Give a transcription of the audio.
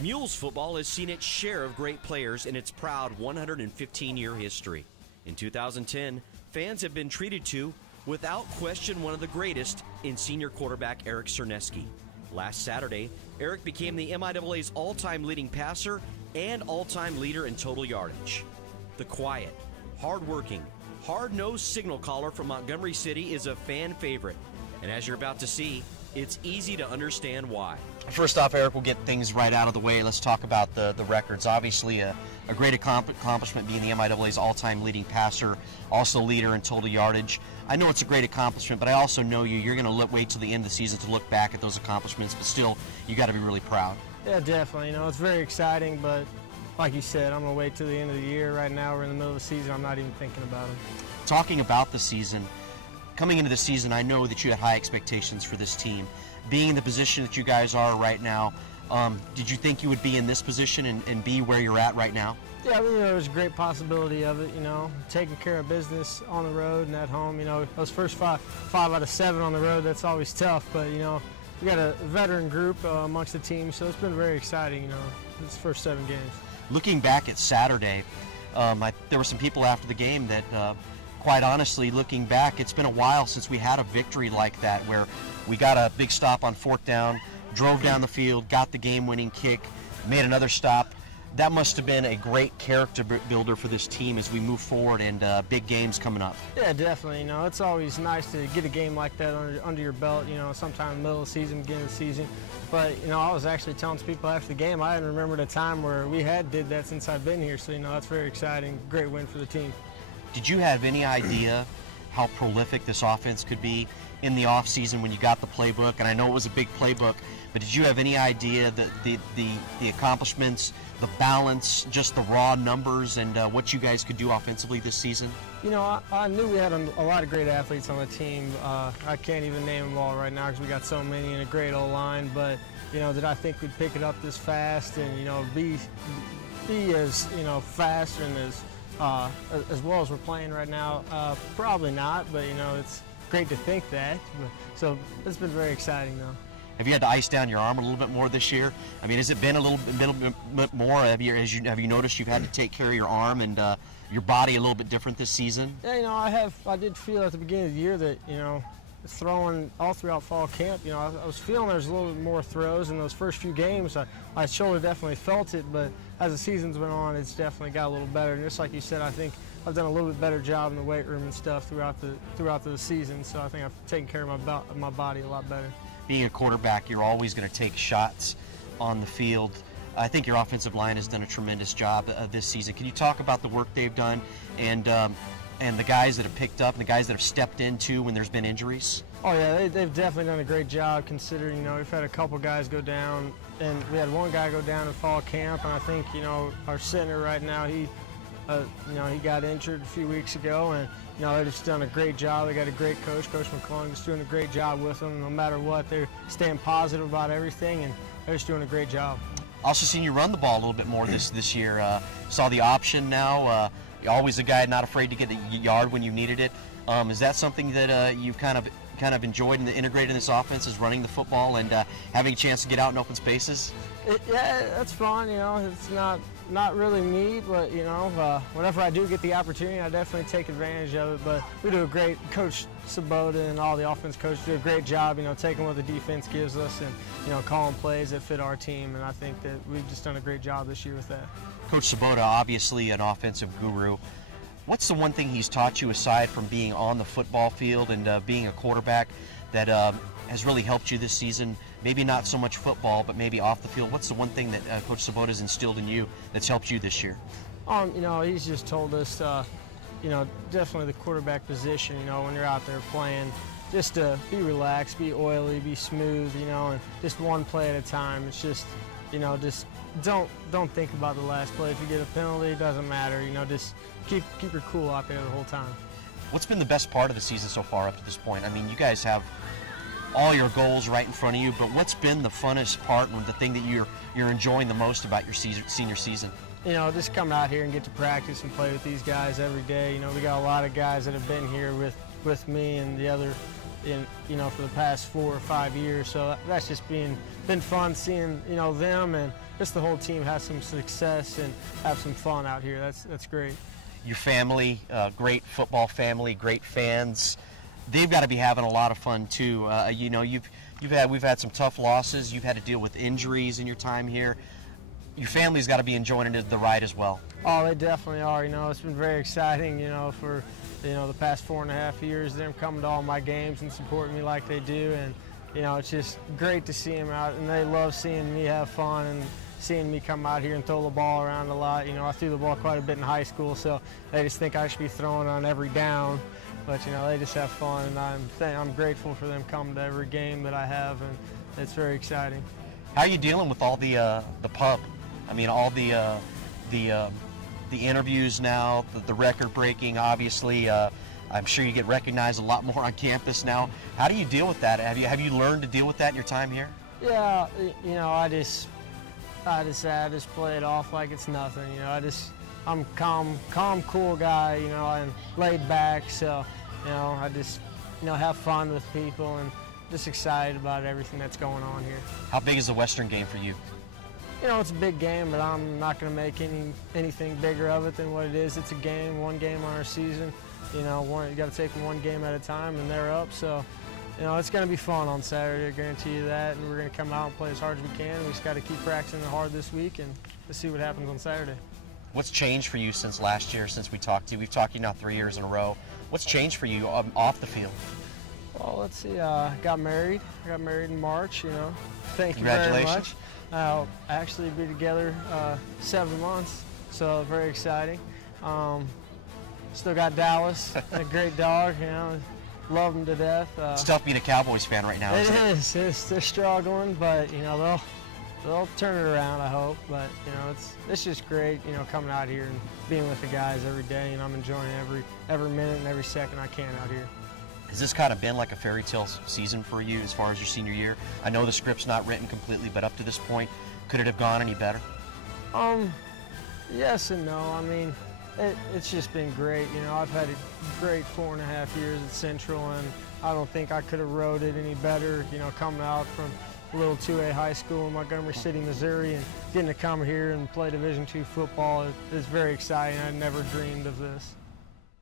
Mules football has seen its share of great players in its proud 115-year history. In 2010, fans have been treated to, without question, one of the greatest in senior quarterback Eric Czerniewski. Last Saturday, Eric became the MIAA's all-time leading passer and all-time leader in total yardage. The quiet, hard-working, hard-nosed signal caller from Montgomery City is a fan favorite. And as you're about to see, it's easy to understand why. First off, Eric, we'll get things right out of the way. Let's talk about the records. Obviously, a great accomplishment being the MIAA's all-time leading passer, also leader in total yardage. I know it's a great accomplishment, but I also know you're going to wait till the end of the season to look back at those accomplishments, but still, you got to be really proud. Yeah, definitely. You know, it's very exciting, but like you said, I'm going to wait till the end of the year. Right now, we're in the middle of the season. I'm not even thinking about it. Talking about the season, coming into the season, I know that you had high expectations for this team. Being in the position that you guys are right now, did you think you would be in this position and be where you're at right now? Yeah, I mean, there was a great possibility of it, you know, taking care of business on the road and at home. You know, those first five out of 7 on the road, that's always tough, but, you know, we got a veteran group amongst the team, so it's been very exciting, you know, this first 7 games. Looking back at Saturday, there were some people after the game that, quite honestly, looking back, it's been a while since we had a victory like that where we got a big stop on 4th down, drove down the field, got the game-winning kick, made another stop. That must have been a great character builder for this team as we move forward and big games coming up. Yeah, definitely. You know, it's always nice to get a game like that under your belt, you know, sometime in the middle of the season, beginning of the season. But, you know, I was actually telling people after the game, I hadn't remembered a time where we did that since I've been here. So, you know, that's very exciting. Great win for the team. Did you have any idea how prolific this offense could be in the offseason when you got the playbook? And I know it was a big playbook, but did you have any idea that the accomplishments, the balance, just the raw numbers, and what you guys could do offensively this season? You know, I knew we had a lot of great athletes on the team. I can't even name them all right now because we got so many and a great O-line, but, you know, did I think we'd pick it up this fast and, you know, be as, you know, fast and as well as we're playing right now? Probably not, but, you know, it's great to think that. So it's been very exciting, though. Have you had to ice down your arm a little bit more this year? I mean, has it been a little bit more? Have you noticed you've had to take care of your arm and your body a little bit different this season? Yeah, you know, I did feel at the beginning of the year that, you know, throwing all throughout fall camp, you know, I was feeling there's a little bit more throws in those first few games. My shoulder definitely felt it, but as the season's went on, it's definitely got a little better. And just like you said, I think I've done a little bit better job in the weight room and stuff throughout the season. So I think I've taken care of my body a lot better. Being a quarterback, you're always going to take shots on the field. I think your offensive line has done a tremendous job this season. Can you talk about the work they've done and the guys that have picked up and the guys that have stepped into when there's been injuries? Oh yeah, they've definitely done a great job considering, you know, we've had a couple guys go down, and we had one guy go down in fall camp, and I think, you know, our center right now, you know, he got injured a few weeks ago, and, you know, they've just done a great job. They got a great coach, Coach McClung, just doing a great job with them. No matter what, they're staying positive about everything, and they're just doing a great job. Also seen you run the ball a little bit more this year. Saw the option now. You're always a guy not afraid to get the yard when you needed it. Is that something that you've kind of enjoyed and integrated in this offense, is running the football and having a chance to get out in open spaces? Yeah, that's fun. You know, it's not really me, but, you know, whenever I do get the opportunity, I definitely take advantage of it. But we do a great, Coach Sabota and all the offense coaches do a great job, you know, taking what the defense gives us and, you know, calling plays that fit our team. And I think that we've just done a great job this year with that. Coach Sabota, obviously an offensive guru. What's the one thing he's taught you aside from being on the football field and being a quarterback that has really helped you this season? Maybe not so much football, but maybe off the field. What's the one thing that Coach Sabota has instilled in you that's helped you this year? You know, he's just told us, you know, definitely the quarterback position, you know, when you're out there playing, just to be relaxed, be oily, be smooth, you know, and just one play at a time. It's just, you know, just don't think about the last play. If you get a penalty, it doesn't matter. You know, just keep your cool out there the whole time. What's been the best part of the season so far up to this point? I mean, you guys have all your goals right in front of you, but what's been the funnest part and the thing that you're enjoying the most about your senior season? You know, just come out here and get to practice and play with these guys every day. You know, we got a lot of guys that have been here with me and the other for the past 4 or 5 years. So that's just been fun seeing, them and just the whole team have some success and have some fun out here. That's great. Your family, great football family, great fans. They've got to be having a lot of fun too. We've had some tough losses. You've had to deal with injuries in your time here. Your family's got to be enjoying the ride as well. Oh, they definitely are. It's been very exciting, for the past 4.5 years, them coming to all my games and supporting me like they do. And, it's just great to see them out, and they love seeing me have fun and seeing me come out here and throw the ball around a lot. I threw the ball quite a bit in high school, so they just think I should be throwing on every down. But, they just have fun, and I'm grateful for them coming to every game that I have, and it's very exciting. How are you dealing with all the pub? I mean, all the interviews now, the record breaking, obviously. I'm sure you get recognized a lot more on campus now. How do you deal with that? Have you learned to deal with that in your time here? Yeah, I just play it off like it's nothing. I'm calm, cool guy, and laid back. So, I just, have fun with people and just excited about everything that's going on here. How big is the Western game for you? It's a big game, but I'm not going to make anything bigger of it than what it is. It's a game, one game on our season. You got to take them one game at a time, and they're up. So, it's going to be fun on Saturday, I guarantee you that. And we're going to come out and play as hard as we can. We just got to keep practicing hard this week, and let's see what happens on Saturday. What's changed for you since last year, since we talked to you? We've talked to you now 3 years in a row. What's changed for you off the field? Well, let's see. Got married. I got married in March. Thank you very much. I'll actually be together 7 months, so very exciting. Still got Dallas, a great dog. Love him to death. It's tough being a Cowboys fan right now. Isn't it? They're struggling, but they'll turn it around, I hope. But it's just great, coming out here and being with the guys every day, and I'm enjoying every minute and every second I can out here. Has this kind of been like a fairy tale season for you as far as your senior year? I know the script's not written completely, but up to this point, could it have gone any better? Yes and no. I mean, it's just been great. I've had a great 4.5 years at Central, and I don't think I could have rode it any better, coming out from a little 2A high school in Montgomery City, Missouri, and getting to come here and play Division II football is very exciting. I never dreamed of this.